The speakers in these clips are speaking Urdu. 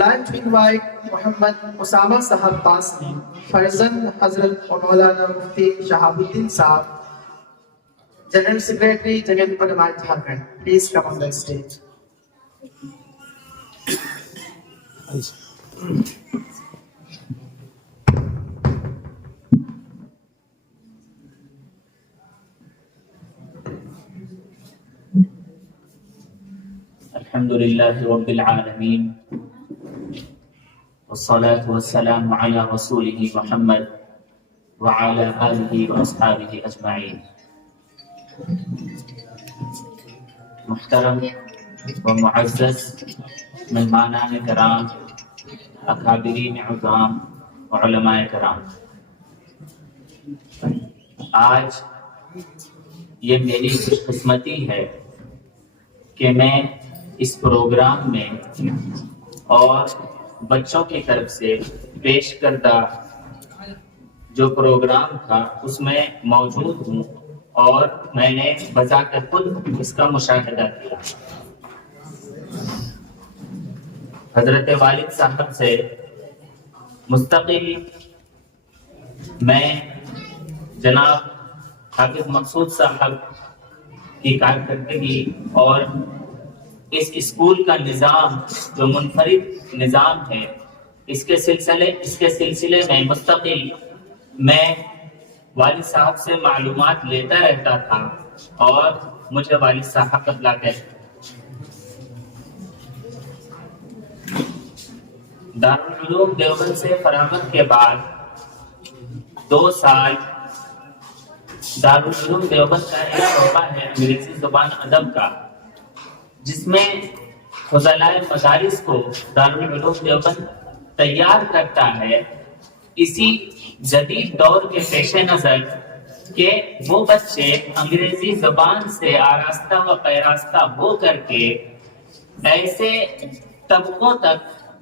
like to invite Muhammad Osama Sahab Pasni, Farzand Hazrat Maulana Mufti Shahabuddin Sahab, General Secretary, Jagat Ulama Jharkhand. Please come on the stage. الحمدللہ رب العالمین والصلاة والسلام علی رسولہ محمد وعلی آلہ واصحابہ اجمعین. محترم و معزز مہمانان کرام، اکابرین عظام و علماء کرام، آج یہ میری خوش قسمتی ہے کہ میں اس پروگرام میں اور بچوں کی طرف سے پیش کردہ جو پروگرام تھا اس میں موجود ہوں اور میں نے بذات خود اس کا مشاہدہ کیا. حضرت والد صاحب سے مستقل میں جناب حافظ مقصود صاحب کی کارکردگی اور اس اسکول کا نظام جو منفرد نظام ہے اس کے سلسلے میں مستقل میں والد صاحب سے معلومات لیتا رہتا تھا اور مجھے والد صاحب بتلاتے تھے. دارالعلوم دیوبند سے فراغت کے بعد 2 سال دارالعلوم دیوبند کا ایک شعبہ ہے انگریزی زبان ادب کا، جس میں فضلاء مدارس کو دارالعلوم دیوبند تیار کرتا ہے اسی جدید دور کے پیش نظر کہ وہ بچے انگریزی زبان سے آراستہ و پیراستہ ہو کر کے ایسے طبقوں تک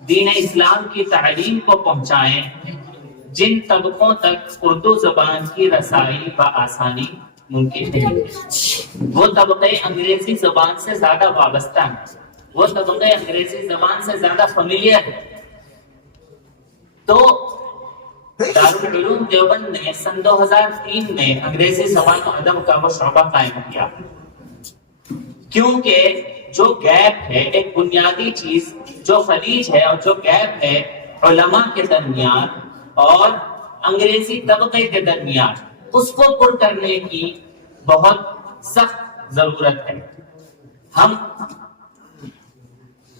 دین اسلام کی تعلیم کو پہنچائیں جن طبقوں تک اردو زبان کی رسائی بآسانی ممکن نہیں ہے. وہ طبقے انگریزی زبان سے زیادہ وابستہ ہیں، وہ طبقے انگریزی زبان سے زیادہ فیملیئر ہیں. تو دارالعلوم دیوبند نے سن 2003 میں انگریزی زبان و ادب کا وہ شعبہ قائم کیا، کیونکہ جو گیپ ہے، ایک بنیادی چیز جو خلیج ہے اور جو گیپ ہے علماء کے درمیان اور انگریزی طبقے کے درمیان، اس کو پر کرنے کی بہت سخت ضرورت ہے. ہم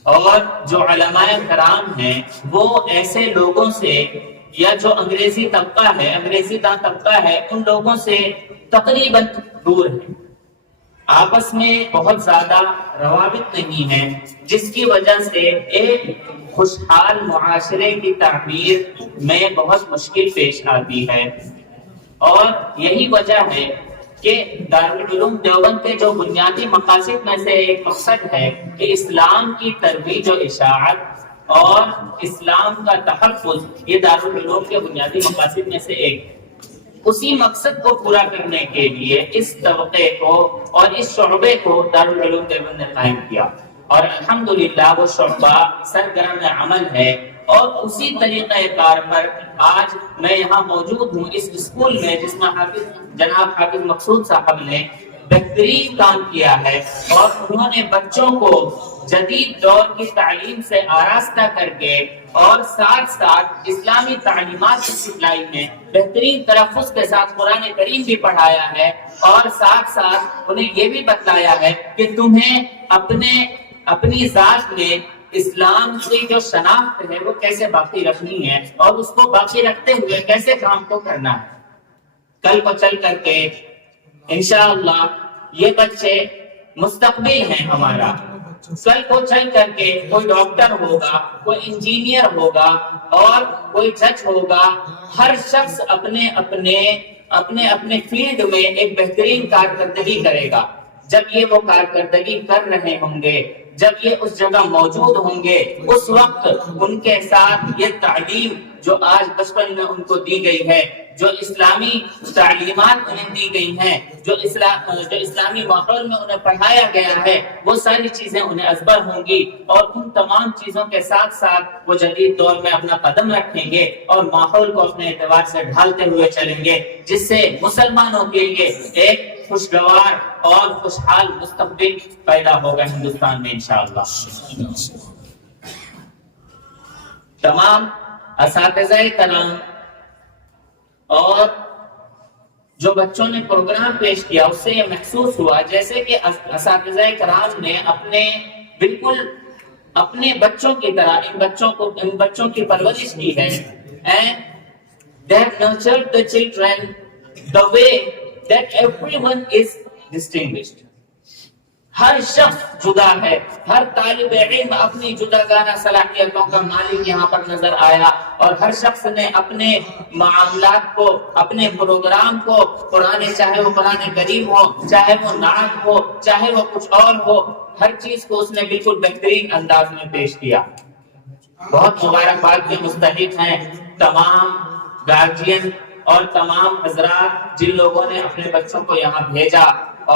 اور جو علماء کرام ہیں وہ ایسے لوگوں سے یا جو انگریزی طبقہ ہے، انگریزی داں طبقہ ہے، ان لوگوں سے تقریباً دور ہے. آپس میں بہت زیادہ روابط نہیں ہے، جس کی وجہ سے ایک خوشحال معاشرے کی تعمیر میں بہت مشکل پیش آتی ہے. اور یہی وجہ ہے کہ دارالعلوم دیوبند کے جو بنیادی مقاصد میں سے ایک مقصد ہے کہ اسلام کی ترویج و اشاعت اور اسلام کا تحفظ، یہ دارالعلوم کے بنیادی مقاصد میں سے ایک ہے. اسی مقصد کو پورا کرنے کے لیے اس طبقے کو اور اس شعبے کو دارالعلوم دیوبند نے قائم کیا، اور الحمدللہ وہ شعبہ سرگرم عمل ہے. اور اسی طریقہ کار پر آج میں یہاں موجود ہوں اس اسکول میں، جس میں جناب حافظ مقصود صاحب نے بہترین کام کیا ہے، اور انہوں نے بچوں کو جدید دور کی تعلیم سے آراستہ کر کے اور ساتھ ساتھ اسلامی تعلیمات کی سکھلائی میں بہترین تلفظ کے ساتھ قرآن کریم بھی پڑھایا ہے، اور ساتھ ساتھ انہیں یہ بھی بتلایا ہے کہ تمہیں اپنی ذات میں اسلام کی جو شناخت ہے وہ کیسے باقی رکھنی ہے، اور اس کو باقی رکھتے ہوئے کیسے کام کو کرنا ہے. کل کو چل کر کے انشاءاللہ یہ بچے مستقبل ہیں ہمارا. کل کو چل کر کے کوئی ڈاکٹر ہوگا، کوئی انجینئر ہوگا اور کوئی جج ہوگا. ہر شخص اپنے اپنے فیلڈ میں ایک بہترین کارکردگی کرے گا. جب یہ وہ کارکردگی کر رہے ہوں گے، جب یہ اس جگہ موجود ہوں گے اس وقت ان کے ساتھ یہ تعلیم جو آج بچپن میں ان کو دی گئی ہے، جو اسلامی تعلیمات انہیں دی گئی ہیں، جو اسلامی ماحول میں انہیں پڑھایا گیا ہے، وہ ساری چیزیں انہیں ازبر ہوں گی، اور ان تمام چیزوں کے ساتھ ساتھ وہ جدید دور میں اپنا قدم رکھیں گے اور ماحول کو اپنے اعتبار سے ڈھالتے ہوئے چلیں گے، جس سے مسلمانوں کے لیے ایک خوشگوار اور خوشحال مستقبل پیدا ہوگا ہندوستان میں انشاءاللہ۔ تمام اساتذہ کرام اور جو بچوں نے پروگرام پیش کیا اس سے یہ محسوس ہوا جیسے کہ اساتذہ کرام نے اپنے بچوں کی طرح ان بچوں کی پرورش کی ہے، and they have nurtured the children the way that everyone is distinguished. ہر شخص جدا ہے، ہر طالب علم اپنی جداگانہ صلاحیتوں کا مالک یہاں پر نظر آیا، اور ہر شخص نے اپنے معاملات کو، اپنے پروگرام کو، چاہے وہ قرآن کریم ہو، چاہے وہ نعت ہو، چاہے وہ کچھ اور ہو، ہر چیز کو اس نے بالکل بہترین انداز میں پیش کیا۔ بہت مبارکباد کے مستحق ہیں تمام گارجین اور تمام حضرات جن لوگوں نے اپنے بچوں کو یہاں بھیجا،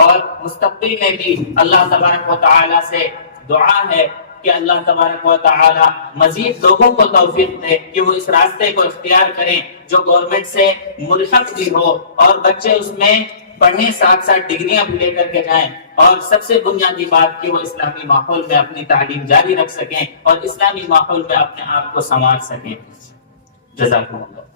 اور مستقبل میں بھی اللہ تبارک و تعالی سے دعا ہے کہ اللہ تبارک و تعالی مزید لوگوں کو توفیق دے کہ وہ اس راستے کو اختیار کریں جو گورنمنٹ سے ملحق بھی ہو، اور بچے اس میں پڑھیں، ساتھ ساتھ ڈگریاں بھی لے کر کے جائیں، اور سب سے بنیادی بات کہ وہ اسلامی ماحول میں اپنی تعلیم جاری رکھ سکیں اور اسلامی ماحول میں اپنے آپ کو سنوار سکیں۔ جزاکم اللہ۔